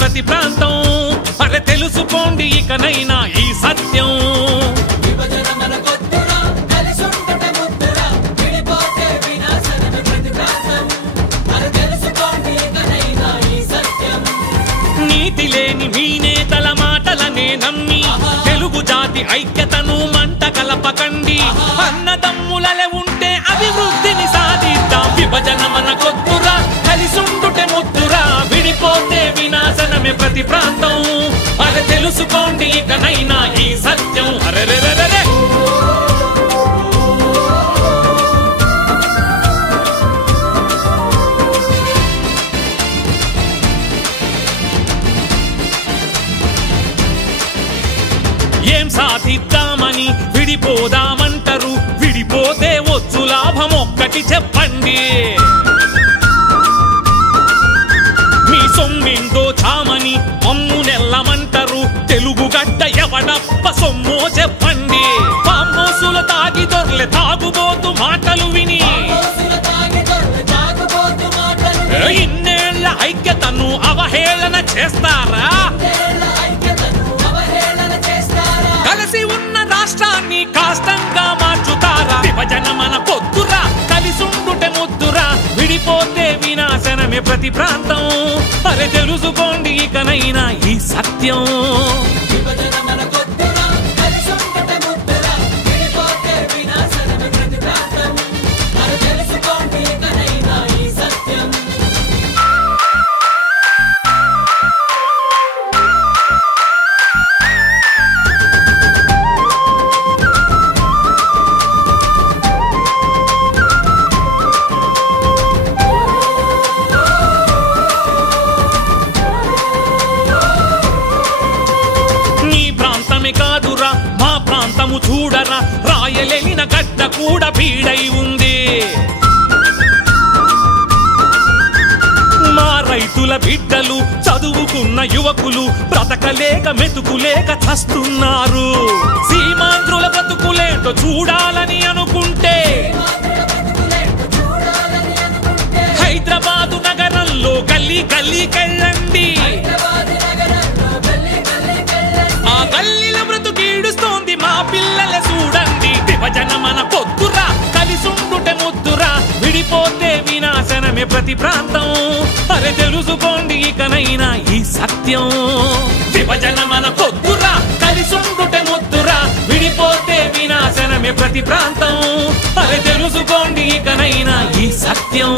ప్రతి ప్రాంతం అరే తెలుసుకోండి ఇకనైనా ఈ సత్యం నీతి లేని మీ నేతల మాటలనే నమ్మి తెలుగు జాతి ఐక్యతను మంట కలపకండి అన్నదమ్ములలే ఉంటే అభివృద్ధిని సాధిద్దాం విభజన మనకొద్దురా కలిసుండుటే ముద్దురా విడిపోతే వినాశనమే ప్రతి ప్రాంతం అరే తెలుసుకోండి ఇకనైనా ఈ సత్యం అరెరెరెరె ఏం సాధిద్దామని విడిపోదామంటారు విడిపోతే వచ్చు లాభం ఒక్కటి చెప్పండి మీ సొమ్మిందో చామని అమ్ము నెల్లమంటారు తెలుగు గడ్డ ఎవడప్ప సొమ్మో చెప్పండి పామోసుల తాగి దొర్లె తాగుబోతు మాటలు విని ఇన్నేళ్ల ఐక్యతను అవహేళన చేస్తారా కలిసి ఉన్న రాష్ట్రాన్ని కాష్టంగా మార్చుతారా విభజన మన పొద్దురా కలిసుండుటే ముద్దురా విడిపోతే వినాశనమే ప్రతి ప్రాంతం అరే తెలుసుకోండి ఇకనైనా ఈ సత్యం కాదురా మా ప్రాంతము చూడరా రాయలేని గడ్డ కూడా పీడై ఉంది మా రైతుల బిడ్డలు చదువుకున్న యువకులు బ్రతకలేక మెతుకులేక చస్తున్నారు సీమాంధ్రుల బ్రతుకులేంటో చూడాలని అనుకుంటే హైదరాబాదు నగరంలో గల్లీ గల్లీకెళ్ళండి ఆ గల్లీల బ్రతుకీడుస్తోంది మా పిల్లల చూడండి విభజన మన పొద్దురా కలిసుండుటే ముద్దురా విడిపోతే వినాశనమే ప్రతి ప్రాంతం అరే తెలుసుకోండి ఇకనైనా ఈ సత్యం విభజన మన పొద్దురా కలిసుండుటే ముద్దురా విడిపోతే వినాశనమే ప్రతి ప్రాంతం అరే తెలుసుకోండి ఇకనైనా ఈ సత్యం